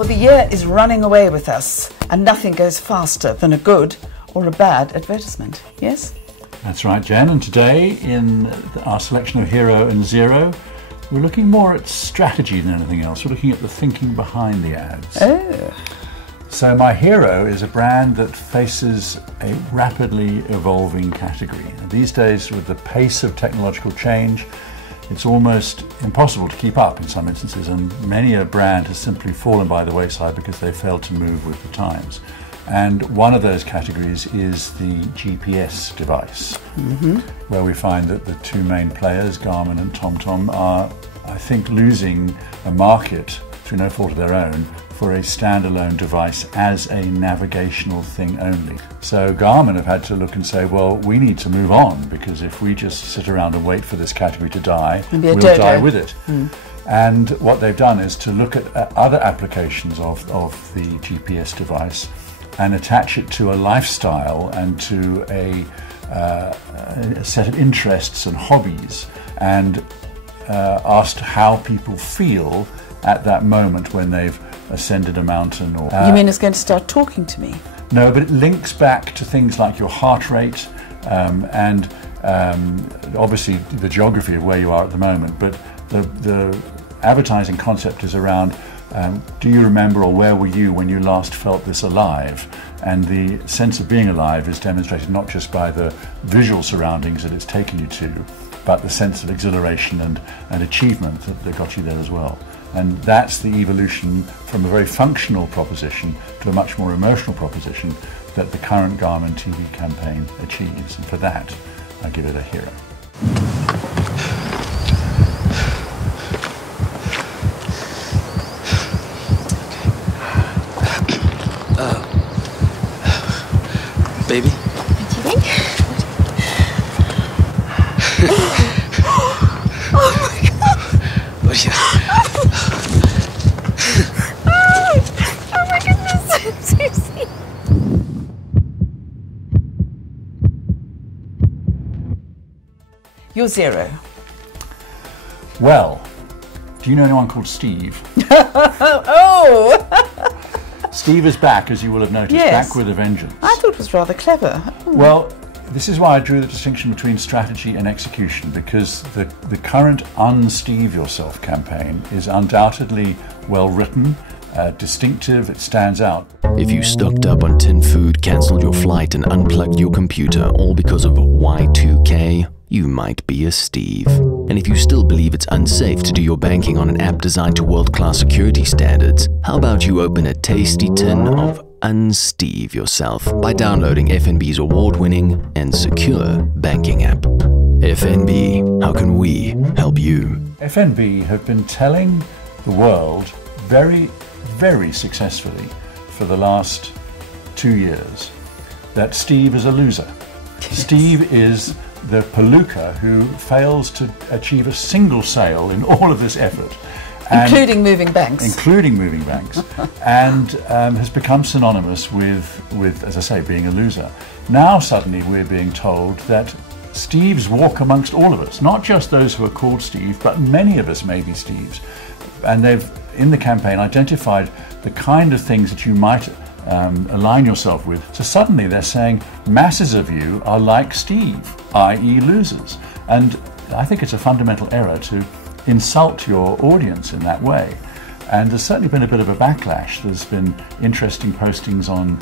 Well, the year is running away with us, and nothing goes faster than a good or a bad advertisement. Yes? That's right, Jen. And today, in our selection of Hero and Zero, we're looking more at strategy than anything else. We're looking at the thinking behind the ads. Oh. So my Hero is a brand that faces a rapidly evolving category. These days, with the pace of technological change, it's almost impossible to keep up in some instances, and many a brand has simply fallen by the wayside because they failed to move with the times. And one of those categories is the GPS device, where we find that the two main players, Garmin and TomTom, are, I think, losing a market through no fault of their own for a standalone device as a navigational thing only. So Garmin have had to look and say, well, we need to move on, because if we just sit around and wait for this category to die, we'll die with it. And what they've done is to look at other applications of the GPS device and attach it to a lifestyle and to a set of interests and hobbies, and asked how people feel at that moment when they've ascended a mountain. Or you mean it's going to start talking to me? No, but it links back to things like your heart rate and obviously the geography of where you are at the moment. But the advertising concept is around, do you remember, or where were you when you last felt this alive? And the sense of being alive is demonstrated not just by the visual surroundings that it's taken you to, but the sense of exhilaration and achievement that got you there as well. And that's the evolution from a very functional proposition to a much more emotional proposition that the current Garmin TV campaign achieves. And for that, I give it a Hero. Baby? What do you think? Oh my God! What do you... Oh my goodness, Susie. You're Zero. Well, do you know anyone called Steve? Oh! Steve is back, as you will have noticed, Yes. back with a vengeance. I thought it was rather clever. Well, this is why I drew the distinction between strategy and execution, because the current Un-Steve Yourself campaign is undoubtedly well written, distinctive, it stands out. If you stocked up on tin food, cancelled your flight and unplugged your computer all because of Y2K, you might be a Steve. And if you still believe it's unsafe to do your banking on an app designed to world-class security standards, how about you open a tasty tin of Un-Steve Yourself by downloading FNB's award-winning and secure banking app. FNB, how can we help you? FNB have been telling the world very, very successfully for the last 2 years that Steve is a loser. Steve is the palooka who fails to achieve a single sale in all of this effort. Including moving banks. Including moving banks. And has become synonymous with, as I say, being a loser. Now suddenly we're being told that Steves walk amongst all of us, not just those who are called Steve, but many of us may be Steves. And they've, in the campaign, identified the kind of things that you might align yourself with. So suddenly they're saying masses of you are like Steve, i.e. losers. And I think it's a fundamental error to insult your audience in that way. And there's certainly been a bit of a backlash. There's been interesting postings on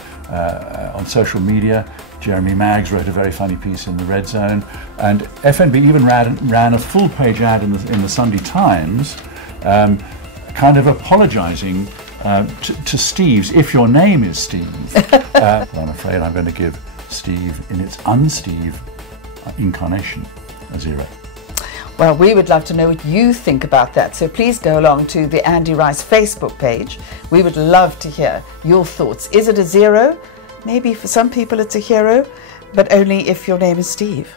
social media. Jeremy Maggs wrote a very funny piece in the Red Zone, and FNB even ran a full-page ad in the Sunday Times, kind of apologising to Steve's, if your name is Steve. Well, I'm afraid I'm going to give Steve, in its un-Steve incarnation, a 0. Well, we would love to know what you think about that, so please go along to the Andy Rice Facebook page. We would love to hear your thoughts. Is it a 0? Maybe for some people it's a hero, but only if your name is Steve.